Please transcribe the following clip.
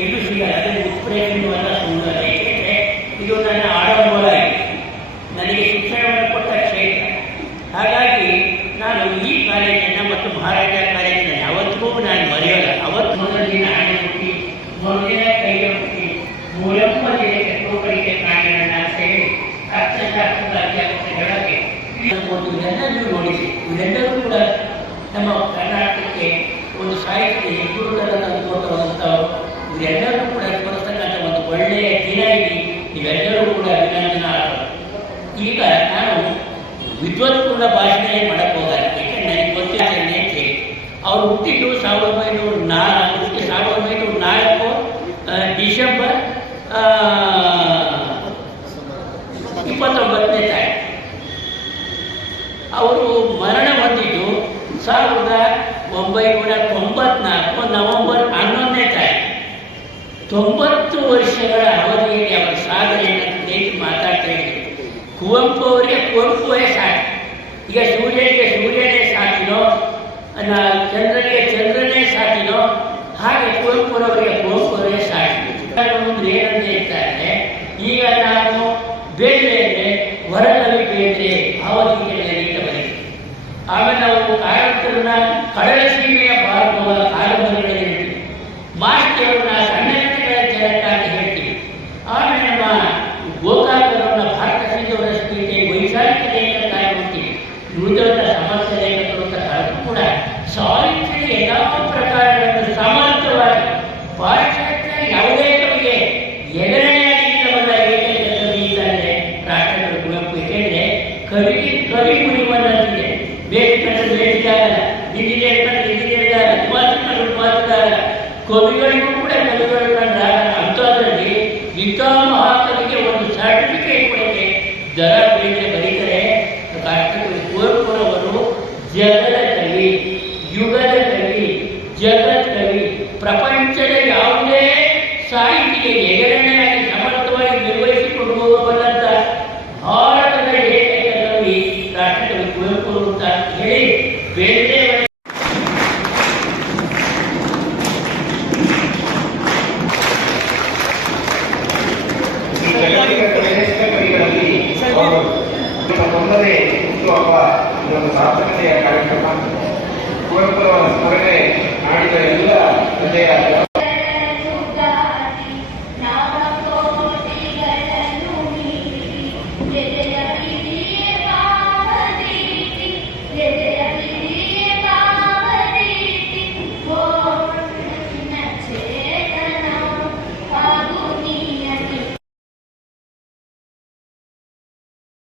ಎಲ್ಲೂ ಸಿಗಲ್ಲ ಅದು ಉತ್ಪ್ರೇರಣೆಯುವಂಥ ಸುಂದರ ಏಕೆಂದರೆ ಇದು ನನ್ನ ಆಡಂಬರ ಆಗಿದೆ ನನಗೆ ಶಿಕ್ಷಣವನ್ನು ಕ್ಷೇತ್ರ. ಹಾಗಾಗಿ ನಾನು ಈ ಮತ್ತು ನಾನು ಅವತ್ತು ಅಧ್ಯಾಪಕರೊಳಗೆ ಒಂದು ಇದೆಲ್ಲರೂ ನೋಡಿದೆ. ಕೂಡ ನಮ್ಮ ಕರ್ನಾಟಕಕ್ಕೆ ಒಂದು ಸಾಹಿತ್ಯ ಒಳ್ಳೆಯ ದಿನ ಇವೆಲ್ಲರೂ ಕೂಡ ಅಭಿನಂದನಾರ್ಹರು ಈಗ ನಾನು ವಿದ್ವತ್ಪೂರ್ಣ ಭಾಷಣ ಮಾಡಕ್ಕೆ ಹೋಗಲ್ಲ ಯಾಕಂದ್ರೆ ನನಗೆ ಗೊತ್ತಿಲ್ಲ ಏಕೆ ಅವರು ಹುಟ್ಟಿದ್ದು ಸಾವಿರದ ಒಂಬೈನೂರ ನಾಲ್ಕು ಸಾವಿರದ ಒಂಬೈನೂರ ನಾಲ್ಕು ಡಿಸೆಂಬರ್ ಇಪ್ಪತ್ತೊಂಬತ್ತನೇ ತಾರೀಕು. ಅವರು ಮರಣ ಹೊಂದಿದ್ದು ಸಾವಿರದ ಒಂಬೈನೂರ ತೊಂಬತ್ನಾಲ್ಕು, ನವೆಂಬರ್ ಹನ್ನೊಂದನೇ ತಾರೀಕು. ತೊಂಬತ್ತು ವರ್ಷಗಳ ಅವಧಿಯಲ್ಲಿ ಅವರ ಸಾಧನೆಯನ್ನು ಕೇಳಿ ಮಾತಾಡ್ತಾ ಕುವೆಂಪು ಅವರಿಗೆ ಕುವೆಂಪುವೇ ಸಾಕು. ಈಗ ಸೂರ್ಯನಿಗೆ ಸೂರ್ಯನೇ ಸಾಕಿನೋ? ಚಂದ್ರನಿಗೆ ಚಂದ್ರನೇ ಸಾಕಿನೋ? ಹಾಗೆ ಕುವೆಂಪುರವರಿಗೆ ಕುವೆಂಪುರೇ ಸಾಕಿ. ಮುಂದೆ ಏನಂತ ಹೇಳ್ತಾರೆ ಈಗ ನಾನು ಬೇಡ್ರೆ ಅಂದರೆ ಹೊರಗಲ್ಲಿ ಬೇಡ್ರೆ ಅವಧಿಯಲ್ಲಿ ಬರೀತೀವಿ. ಆಮೇಲೆ ನಾವು ಕಾರ್ಯಕ್ರಮ ಕಡಲ ಸೀಮೆಯ ಕಾದಂಬರಿಗಳಲ್ಲಿ ಹೇಳ್ತೀವಿ. ಮಾಸ್ತಿಯವರನ್ನ ಉಳಿದವರ ಸಮಸ್ಯೆ ಲೇಖಕರು ಅಂತ ಕರೆದು ಕೂಡ ಸಾಹಿತ್ಯದ ಎಲ್ಲ ಪ್ರಕಾರಗಳನ್ನು ಸಮರ್ಥವಾಗಿ ಪಾಶ್ಚಾತ್ಯ ಯಾವುದೇ ಕವಿಗೆ ಎಗರಣೆಯಾಗಿ ರಾಷ್ಟ್ರಗಳು ಕುವೆಂಪು ಏಕೆಂದ್ರೆ ಕವಿ ಕವಿ ಮುನಿವನ್ನಂತಿದೆ ಬೇಡಿಕೆ ಕಂಡ್ರೆ ಬೇಟಿಯಾಗಲ್ಲ ಇಂಜಿನಿಯರ್ ಕಂಡ್ರೆ ಇಂಜಿನಿಯರ್ ಆಗಲ್ಲ. ಮಾತು ಕಂಡ್ರೆ ಮಾತುಗಾರಲ್ಲ ಕವಿಗಳಿಗೂ ಕೂಡ ಕವಿಗಳು ಕಂಡ್ರೆ ಆಗಲ್ಲ. ಅಂಥದ್ರಲ್ಲಿ ಇಂಥ ಜಗತ್ ಪ್ರಪಂಚದ ಯಾವುದೇ ಸಾಹಿತಿಗೆ ಎಗರಣೆಯಾಗಿ ಸಮರ್ಥವಾಗಿ ನಿರ್ವಹಿಸಿಕೊಂಡು ಹೋಗಬಲ್ಲಂತ ಭಾರತದ ಏಕೈಕ ಕವಿ ರಾಷ್ಟ್ರಕವಿ ಕುವೆಂಪು ಅಂತ ಹೇಳಿ ಬೇರೆ ಸಾರ್ಥಕತೆಯ ಕಾರ್ಯಕ್ರಮ ಕುವೆಂಪುರವರ ಸ್ಮರಣೆ ನಾಡಿದ